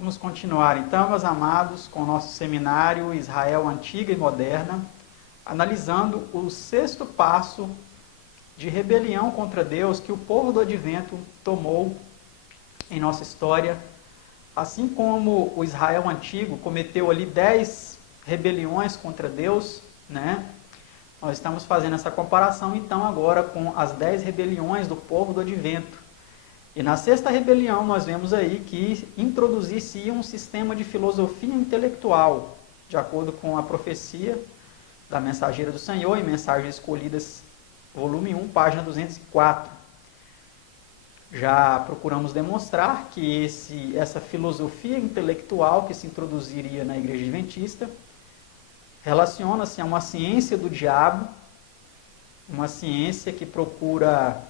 Vamos continuar então, meus amados, com o nosso seminário Israel Antiga e Moderna, analisando o sexto passo de rebelião contra Deus que o povo do Advento tomou em nossa história. Assim como o Israel Antigo cometeu ali 10 rebeliões contra Deus, né? Nós estamos fazendo essa comparação então agora com as 10 rebeliões do povo do Advento. E na sexta rebelião nós vemos aí que introduzir-se um sistema de filosofia intelectual, de acordo com a profecia da Mensageira do Senhor, em Mensagens Escolhidas, volume 1, página 204. Já procuramos demonstrar que essa filosofia intelectual que se introduziria na Igreja Adventista relaciona-se a uma ciência do diabo, uma ciência que procura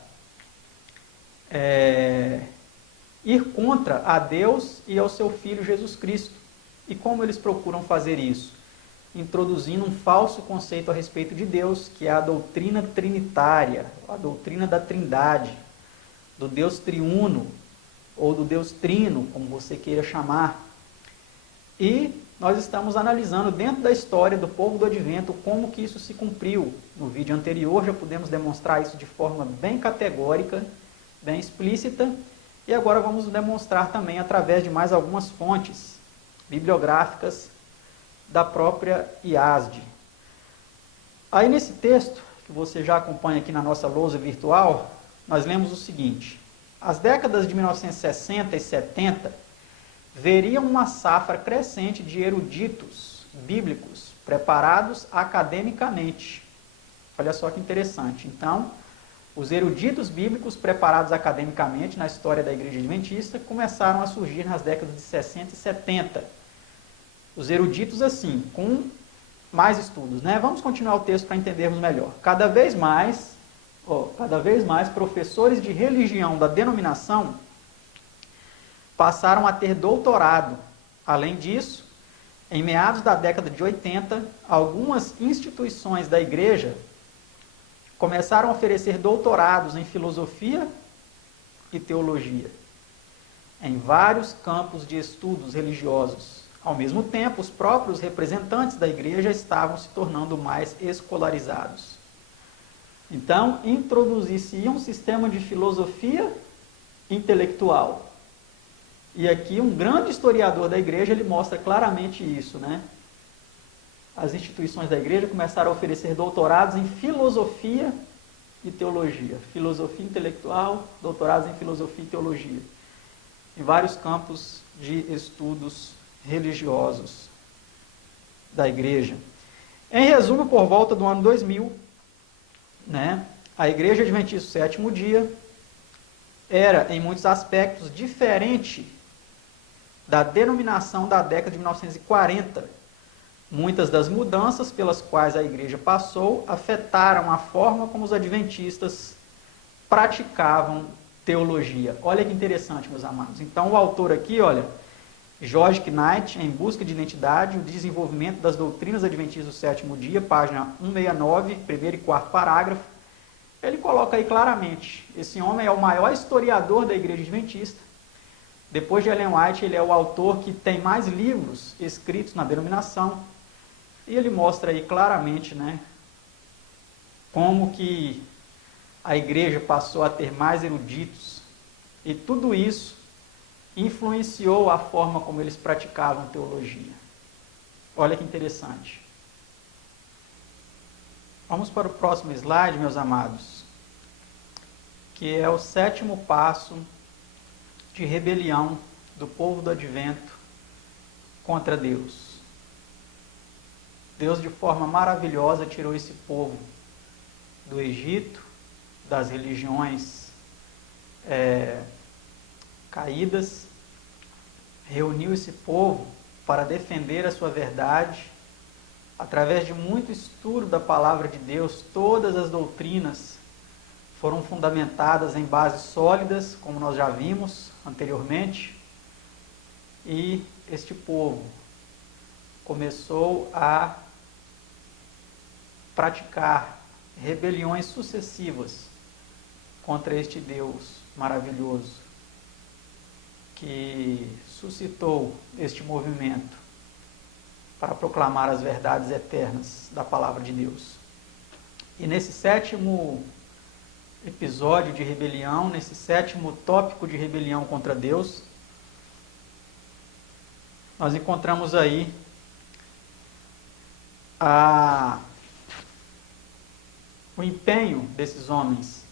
ir contra a Deus e ao seu Filho Jesus Cristo. E como eles procuram fazer isso? Introduzindo um falso conceito a respeito de Deus, que é a doutrina trinitária, a doutrina da trindade, do Deus triuno, ou do Deus trino, como você queira chamar. E nós estamos analisando dentro da história do povo do Advento como que isso se cumpriu. No vídeo anterior já pudemos demonstrar isso de forma bem categórica, bem explícita, e agora vamos demonstrar também através de mais algumas fontes bibliográficas da própria IASD. Aí nesse texto, que você já acompanha aqui na nossa lousa virtual, nós lemos o seguinte: as décadas de 1960 e 70 veriam uma safra crescente de eruditos bíblicos preparados academicamente. Olha só que interessante. Então, os eruditos bíblicos preparados academicamente na história da Igreja Adventista começaram a surgir nas décadas de 60 e 70. Os eruditos, assim, com mais estudos, né? Vamos continuar o texto para entendermos melhor. Cada vez mais professores de religião da denominação passaram a ter doutorado. Além disso, em meados da década de 80, algumas instituições da Igreja começaram a oferecer doutorados em filosofia e teologia, em vários campos de estudos religiosos. Ao mesmo tempo, os próprios representantes da igreja estavam se tornando mais escolarizados. Então, introduzir-se um sistema de filosofia intelectual. E aqui um grande historiador da igreja, ele mostra claramente isso, né? As instituições da igreja começaram a oferecer doutorados em filosofia e teologia. Filosofia intelectual, doutorados em filosofia e teologia. Em vários campos de estudos religiosos da igreja. Em resumo, por volta do ano 2000, né, a Igreja Adventista do Sétimo Dia era, em muitos aspectos, diferente da denominação da década de 1940. Muitas das mudanças pelas quais a igreja passou afetaram a forma como os adventistas praticavam teologia. Olha que interessante, meus amados. Então, o autor aqui, olha, George Knight, Em Busca de Identidade, o Desenvolvimento das Doutrinas Adventistas do Sétimo Dia, página 169, primeiro e quarto parágrafo, ele coloca aí claramente, esse homem é o maior historiador da igreja adventista. Depois de Ellen White, ele é o autor que tem mais livros escritos na denominação. E ele mostra aí claramente, né, como que a igreja passou a ter mais eruditos. E tudo isso influenciou a forma como eles praticavam teologia. Olha que interessante. Vamos para o próximo slide, meus amados, que é o sétimo passo de rebelião do povo do Advento contra Deus. Deus, de forma maravilhosa, tirou esse povo do Egito, das religiões caídas, reuniu esse povo para defender a sua verdade. Através de muito estudo da palavra de Deus, todas as doutrinas foram fundamentadas em bases sólidas, como nós já vimos anteriormente, e este povo começou a praticar rebeliões sucessivas contra este Deus maravilhoso, que suscitou este movimento para proclamar as verdades eternas da palavra de Deus. E nesse sétimo episódio de rebelião, nesse sétimo tópico de rebelião contra Deus, nós encontramos aí o empenho desses homens,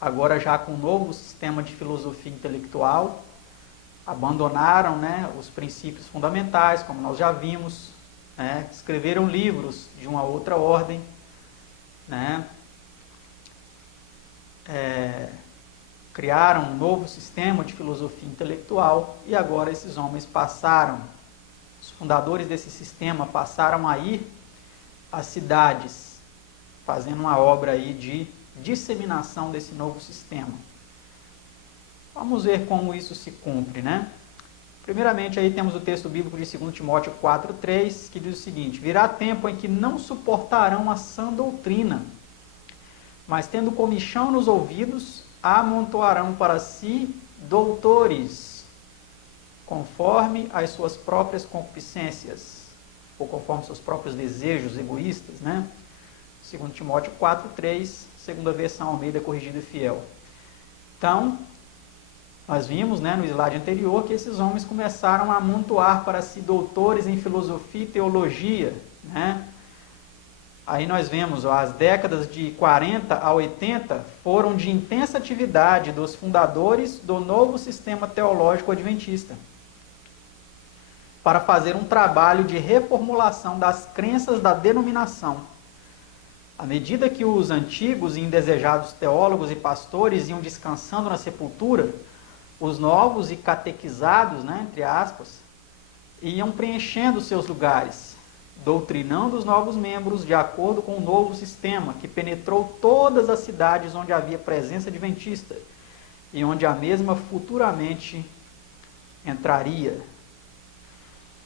agora já com um novo sistema de filosofia intelectual, abandonaram, né, os princípios fundamentais, como nós já vimos, né, escreveram livros de uma outra ordem, né, criaram um novo sistema de filosofia intelectual, e agora esses homens passaram, os fundadores desse sistema passaram a ir às cidades, fazendo uma obra aí de disseminação desse novo sistema. Vamos ver como isso se cumpre, né? Primeiramente, aí temos o texto bíblico de 2 Timóteo 4,3, que diz o seguinte: virá tempo em que não suportarão a sã doutrina, mas tendo comichão nos ouvidos, amontoarão para si doutores, conforme as suas próprias concupiscências, ou conforme seus próprios desejos egoístas, né? 2 Timóteo 4,3, segunda versão Almeida Corrigida e Fiel. Então, nós vimos, né, no slide anterior, que esses homens começaram a amontoar para si doutores em filosofia e teologia, né? Aí nós vemos, ó, as décadas de 40 a 80 foram de intensa atividade dos fundadores do novo sistema teológico adventista, para fazer um trabalho de reformulação das crenças da denominação. À medida que os antigos e indesejados teólogos e pastores iam descansando na sepultura, os novos e catequizados, né, entre aspas, iam preenchendo seus lugares, doutrinando os novos membros de acordo com o novo sistema que penetrou todas as cidades onde havia presença adventista e onde a mesma futuramente entraria.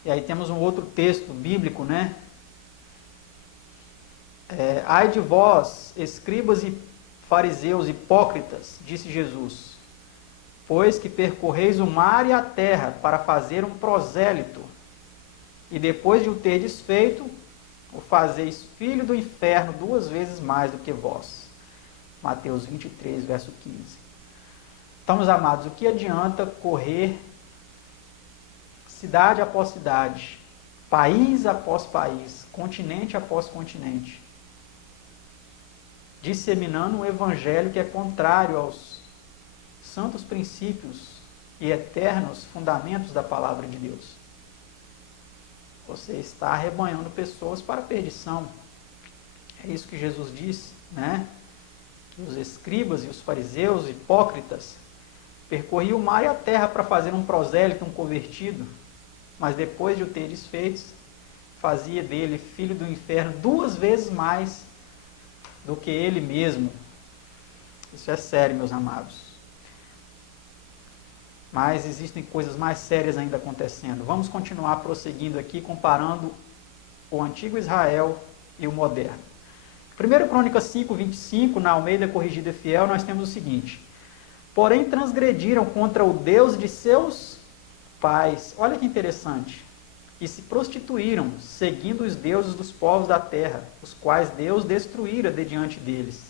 E aí temos um outro texto bíblico, né? Ai de vós, escribas e fariseus hipócritas, disse Jesus, pois que percorreis o mar e a terra para fazer um prosélito, e depois de o terdes feito, o fazeis filho do inferno 2 vezes mais do que vós. Mateus 23, verso 15. Então, meus amados, o que adianta correr cidade após cidade, país após país, continente após continente, disseminando um evangelho que é contrário aos santos princípios e eternos fundamentos da palavra de Deus? Você está arrebanhando pessoas para a perdição. É isso que Jesus disse, né? Que os escribas e os fariseus hipócritas percorriam o mar e a terra para fazer um prosélito, um convertido, mas depois de o teres feito, fazia dele filho do inferno 2 vezes mais do que ele mesmo. Isso é sério, meus amados. Mas existem coisas mais sérias ainda acontecendo. Vamos continuar prosseguindo aqui, comparando o antigo Israel e o moderno. 1 Crônicas 5, 25, na Almeida Corrigida e Fiel, nós temos o seguinte: porém transgrediram contra o Deus de seus pais. Olha que interessante. E se prostituíram, seguindo os deuses dos povos da terra, os quais Deus destruíra de diante deles.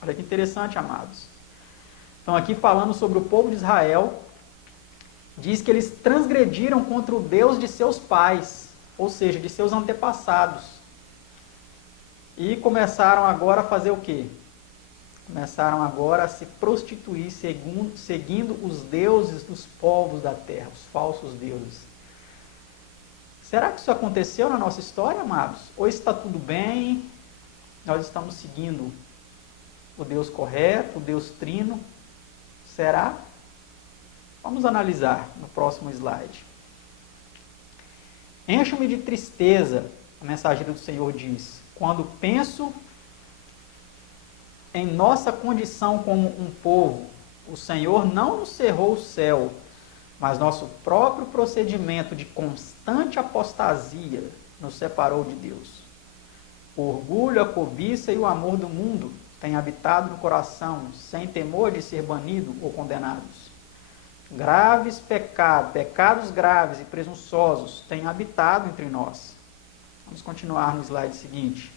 Olha que interessante, amados. Então, aqui falando sobre o povo de Israel, diz que eles transgrediram contra o Deus de seus pais, ou seja, de seus antepassados. E começaram agora a fazer o quê? Começaram agora a se prostituir seguindo os deuses dos povos da terra, os falsos deuses. Será que isso aconteceu na nossa história, amados? Ou está tudo bem? Nós estamos seguindo o Deus correto, o Deus trino? Será? Vamos analisar no próximo slide. Encho-me de tristeza, a mensageira do Senhor diz, quando penso em nossa condição como um povo. O Senhor não nos cerrou o céu, mas nosso próprio procedimento de constante apostasia nos separou de Deus. O orgulho, a cobiça e o amor do mundo têm habitado no coração, sem temor de ser banido ou condenados. graves pecados graves e presunçosos têm habitado entre nós. Vamos continuar no slide seguinte.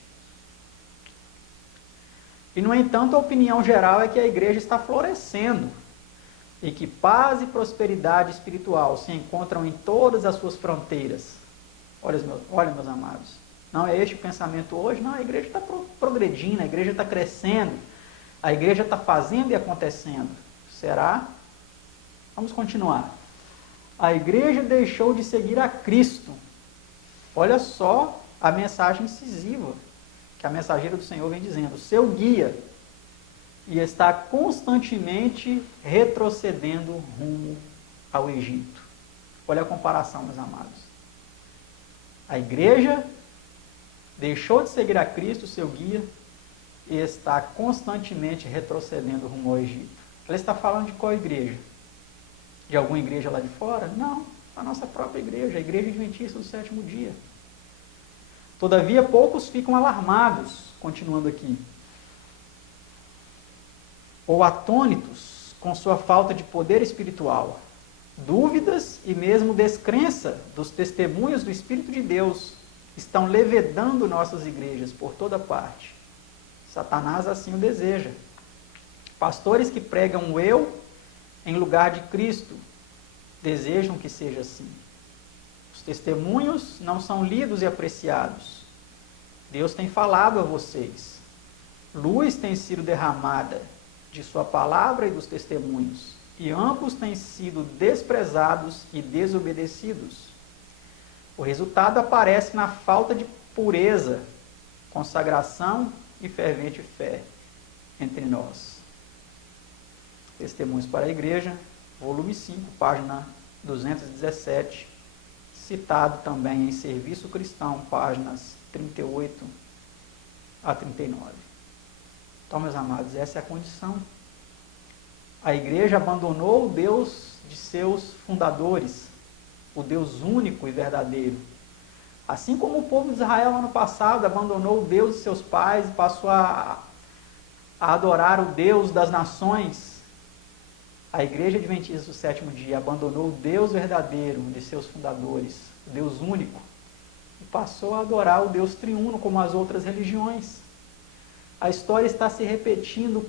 E, no entanto, a opinião geral é que a igreja está florescendo e que paz e prosperidade espiritual se encontram em todas as suas fronteiras. Olha, meus amados, não é este o pensamento hoje? Não, a igreja está progredindo, a igreja está crescendo, a igreja está fazendo e acontecendo. Será? Vamos continuar. A igreja deixou de seguir a Cristo. Olha só a mensagem incisiva que a mensageira do Senhor vem dizendo. Seu guia, e está constantemente retrocedendo rumo ao Egito. Olha a comparação, meus amados. A igreja deixou de seguir a Cristo, seu guia, e está constantemente retrocedendo rumo ao Egito. Ela está falando de qual igreja? De alguma igreja lá de fora? Não, a nossa própria igreja, a igreja adventista do sétimo dia. Todavia, poucos ficam alarmados, continuando aqui, ou atônitos com sua falta de poder espiritual. Dúvidas e mesmo descrença dos testemunhos do Espírito de Deus estão levedando nossas igrejas por toda parte. Satanás assim o deseja. Pastores que pregam o eu em lugar de Cristo desejam que seja assim. Os testemunhos não são lidos e apreciados. Deus tem falado a vocês. Luz tem sido derramada de sua palavra e dos testemunhos, e ambos têm sido desprezados e desobedecidos. O resultado aparece na falta de pureza, consagração e fervente fé entre nós. Testemunhos para a Igreja, volume 5, página 217, citado também em Serviço Cristão, páginas 38 a 39. Então, meus amados, essa é a condição. A igreja abandonou o Deus de seus fundadores, o Deus único e verdadeiro. Assim como o povo de Israel, ano passado, abandonou o Deus de seus pais e passou a adorar o Deus das nações, a igreja adventista do sétimo dia abandonou o Deus verdadeiro de seus fundadores, o Deus único, e passou a adorar o Deus triuno como as outras religiões. A história está se repetindo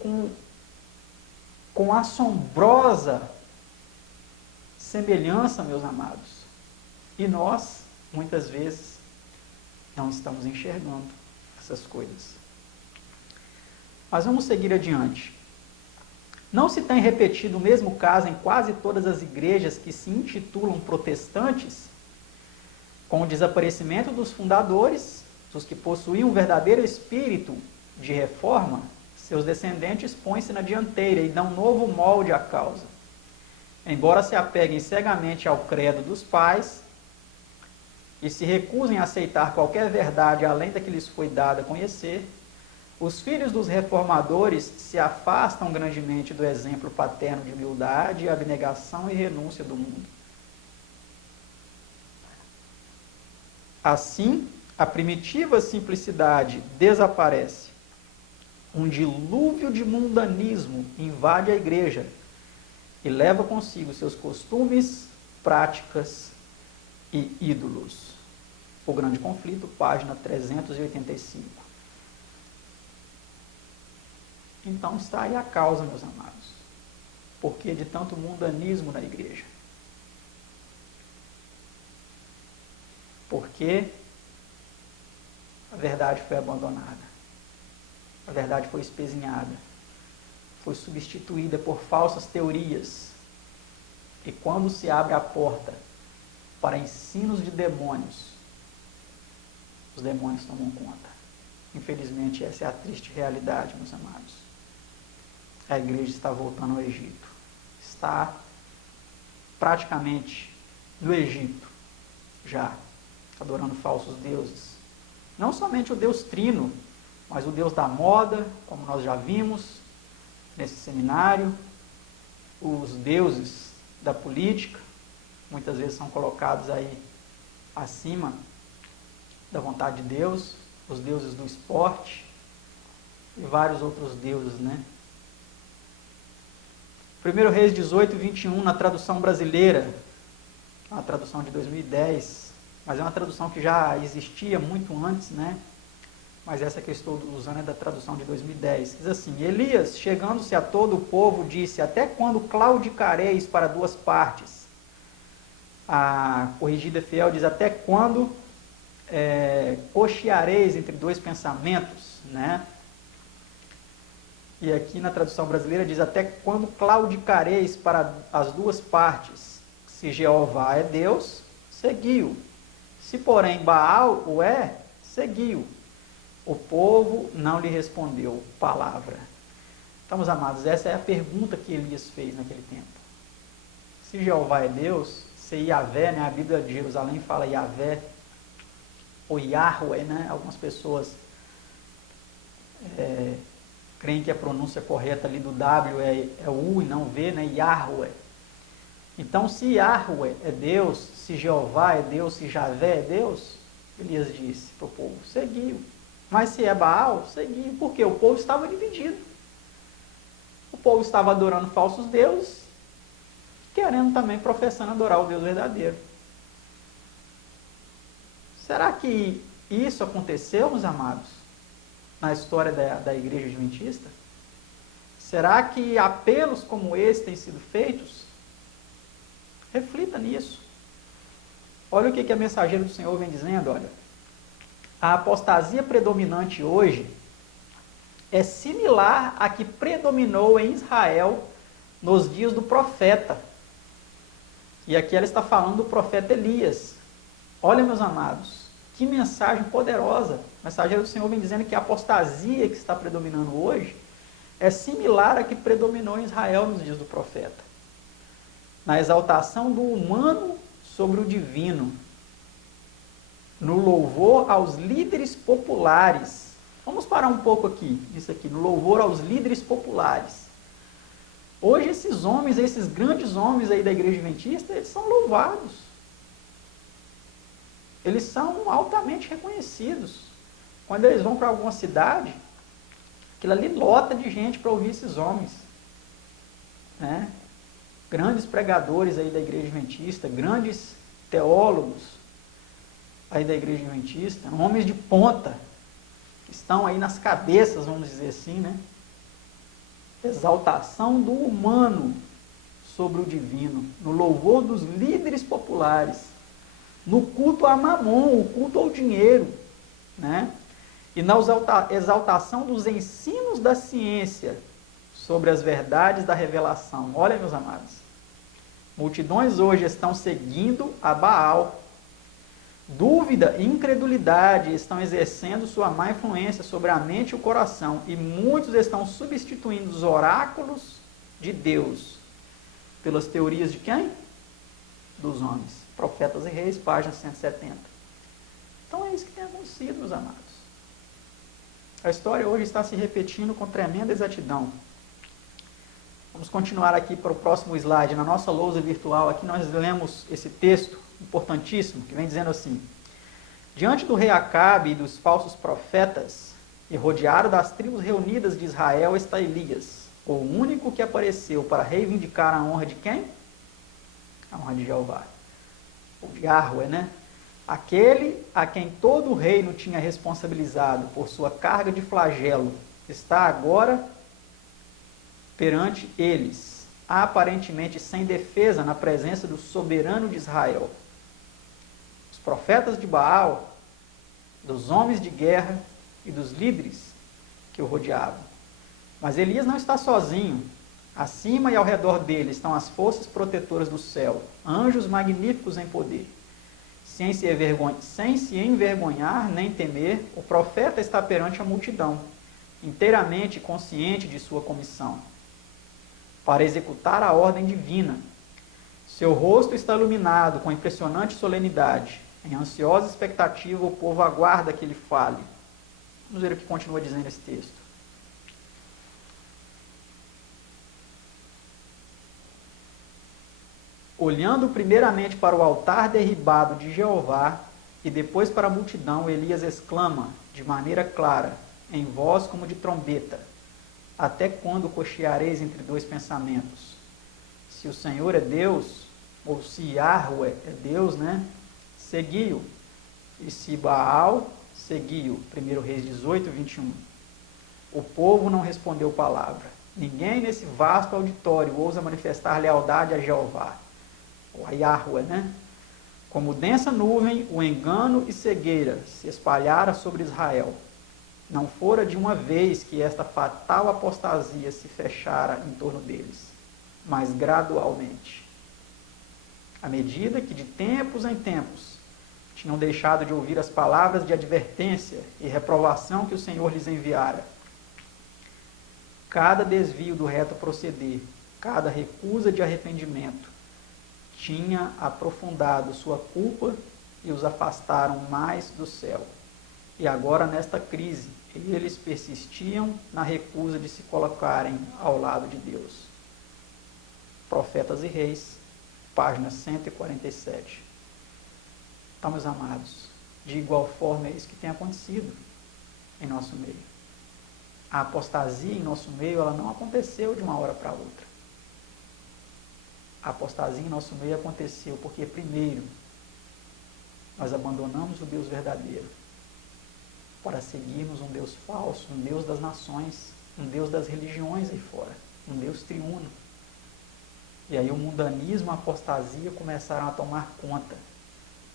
com assombrosa semelhança, meus amados. E nós, muitas vezes, não estamos enxergando essas coisas. Mas vamos seguir adiante. Não se tem repetido o mesmo caso em quase todas as igrejas que se intitulam protestantes? Com o desaparecimento dos fundadores, dos que possuíam um verdadeiro espírito de reforma, seus descendentes põem-se na dianteira e dão novo molde à causa. Embora se apeguem cegamente ao credo dos pais e se recusem a aceitar qualquer verdade além da que lhes foi dada a conhecer, os filhos dos reformadores se afastam grandemente do exemplo paterno de humildade, abnegação e renúncia do mundo. Assim, a primitiva simplicidade desaparece. Um dilúvio de mundanismo invade a igreja e leva consigo seus costumes, práticas e ídolos. O Grande Conflito, página 385. Então está aí a causa, meus amados. Por que de tanto mundanismo na igreja? Porque a verdade foi abandonada. A verdade foi espezinhada, foi substituída por falsas teorias. E quando se abre a porta para ensinos de demônios, os demônios tomam conta. Infelizmente, essa é a triste realidade, meus amados. A igreja está voltando ao Egito. Está praticamente no Egito, já, adorando falsos deuses. Não somente o Deus Trino, mas o Deus da moda, como nós já vimos nesse seminário, os deuses da política, muitas vezes são colocados aí acima da vontade de Deus, os deuses do esporte e vários outros deuses, né? 1 Reis 18, 21, na tradução brasileira, uma tradução de 2010, mas é uma tradução que já existia muito antes, né? Mas essa que eu estou usando é da tradução de 2010. Diz assim: Elias, chegando-se a todo o povo, disse: até quando claudicareis para duas partes? A corrigida fiel diz: até quando cocheareis entre dois pensamentos, né? E aqui na tradução brasileira diz: até quando claudicareis para as duas partes? Se Jeová é Deus, seguiu. Se porém Baal o é, seguiu. O povo não lhe respondeu palavra. Então, meus amados, essa é a pergunta que Elias fez naquele tempo. Se Jeová é Deus, se Yahvé, né, a Bíblia de Jerusalém fala Yahvé, ou Yahweh, né, algumas pessoas creem que a pronúncia correta ali do W é U e não V, né, Yahweh. Então, se Yahweh é Deus, se Jeová é Deus, se Javé é Deus, Elias disse para o povo: seguiu. Mas se é Baal, seguiu. Porque o povo estava dividido. O povo estava adorando falsos deuses, querendo também, professando adorar o Deus verdadeiro. Será que isso aconteceu, meus amados, na história da igreja adventista? Será que apelos como esse têm sido feitos? Reflita nisso. Olha o que a mensageira do Senhor vem dizendo, olha. A apostasia predominante hoje é similar à que predominou em Israel nos dias do profeta. E aqui ela está falando do profeta Elias. Olha, meus amados, que mensagem poderosa. A mensageira do Senhor vem dizendo que a apostasia que está predominando hoje é similar à que predominou em Israel nos dias do profeta. Na exaltação do humano sobre o divino, no louvor aos líderes populares. Vamos parar um pouco aqui, isso aqui, no louvor aos líderes populares. Hoje esses homens, esses grandes homens aí da igreja adventista, eles são louvados. Eles são altamente reconhecidos. Quando eles vão para alguma cidade, aquilo ali lota de gente para ouvir esses homens, né? Grandes pregadores aí da igreja adventista, grandes teólogos aí da igreja adventista, homens de ponta, que estão aí nas cabeças, vamos dizer assim, né? Exaltação do humano sobre o divino, no louvor dos líderes populares, no culto a Mamon, o culto ao dinheiro, né? E na exaltação dos ensinos da ciência sobre as verdades da revelação. Olha, meus amados, multidões hoje estão seguindo a Baal. Dúvida e incredulidade estão exercendo sua má influência sobre a mente e o coração, e muitos estão substituindo os oráculos de Deus pelas teorias de quem? Dos homens. Profetas e Reis, página 170. Então é isso que tem acontecido, meus amados. A história hoje está se repetindo com tremenda exatidão. Vamos continuar aqui para o próximo slide. Na nossa lousa virtual, aqui nós lemos esse texto importantíssimo, que vem dizendo assim: diante do rei Acabe e dos falsos profetas, e rodeado das tribos reunidas de Israel, está Elias, o único que apareceu para reivindicar a honra de quem? A honra de Jeová. O Yahweh, né? Aquele a quem todo o reino tinha responsabilizado por sua carga de flagelo, está agora perante eles, aparentemente sem defesa, na presença do soberano de Israel. Os profetas de Baal, dos homens de guerra e dos líderes que o rodeavam. Mas Elias não está sozinho. Acima e ao redor dele estão as forças protetoras do céu, anjos magníficos em poder. Sem se envergonhar nem temer, o profeta está perante a multidão, inteiramente consciente de sua comissão, para executar a ordem divina. Seu rosto está iluminado com impressionante solenidade. Em ansiosa expectativa, o povo aguarda que ele fale. Vamos ver o que continua dizendo esse texto. Olhando primeiramente para o altar derribado de Jeová e depois para a multidão, Elias exclama de maneira clara, em voz como de trombeta: até quando cocheareis entre dois pensamentos? se o Senhor é Deus, ou se Yahweh é Deus, né? Segui-o. E se Baal, segui-o. 1 Reis 18, 21. O povo não respondeu palavra. Ninguém nesse vasto auditório ousa manifestar lealdade a Jeová, ou a Yahweh, né? Como densa nuvem, o engano e cegueira se espalhara sobre Israel. Não fora de uma vez que esta fatal apostasia se fechara em torno deles, mas gradualmente. À medida que de tempos em tempos tinham deixado de ouvir as palavras de advertência e reprovação que o Senhor lhes enviara, cada desvio do reto proceder, cada recusa de arrependimento, tinha aprofundado sua culpa e os afastaram mais do céu. E agora, nesta crise, eles persistiam na recusa de se colocarem ao lado de Deus. Profetas e Reis, página 147. Então, meus amados, de igual forma é isso que tem acontecido em nosso meio. A apostasia em nosso meio, ela não aconteceu de uma hora para outra. A apostasia em nosso meio aconteceu porque, primeiro, nós abandonamos o Deus verdadeiro para seguirmos um Deus falso, um Deus das nações, um Deus das religiões aí fora, um Deus triuno. E aí o mundanismo, a apostasia começaram a tomar conta.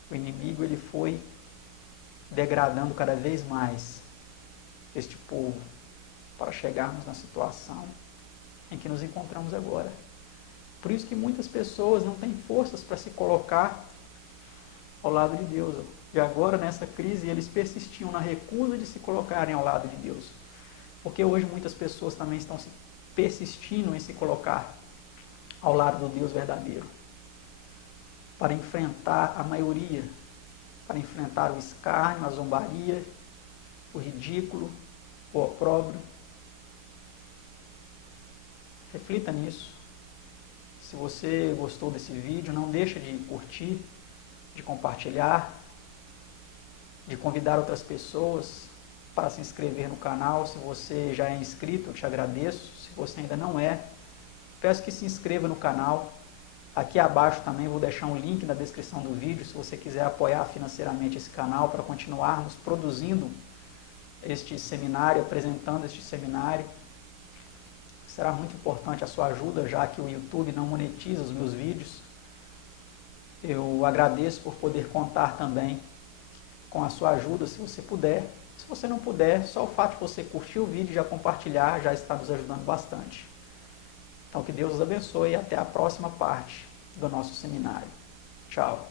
O inimigo, ele foi degradando cada vez mais este povo para chegarmos na situação em que nos encontramos agora. Por isso que muitas pessoas não têm forças para se colocar ao lado de Deus. E agora, nessa crise, eles persistiam na recusa de se colocarem ao lado de Deus. Porque hoje muitas pessoas também estão persistindo em se colocar ao lado do Deus verdadeiro, para enfrentar a maioria, para enfrentar o escárnio, a zombaria, o ridículo, o opróbrio. Reflita nisso. Se você gostou desse vídeo, não deixa de curtir, de compartilhar, de convidar outras pessoas para se inscrever no canal. Se você já é inscrito, eu te agradeço. Se você ainda não é, peço que se inscreva no canal. Aqui abaixo também vou deixar um link na descrição do vídeo, se você quiser apoiar financeiramente esse canal para continuarmos produzindo este seminário, apresentando este seminário. Será muito importante a sua ajuda, já que o YouTube não monetiza os meus vídeos. Eu agradeço por poder contar também com a sua ajuda, se você puder. Se você não puder, só o fato de você curtir o vídeo e já compartilhar já está nos ajudando bastante. Então, que Deus os abençoe e até a próxima parte do nosso seminário. Tchau.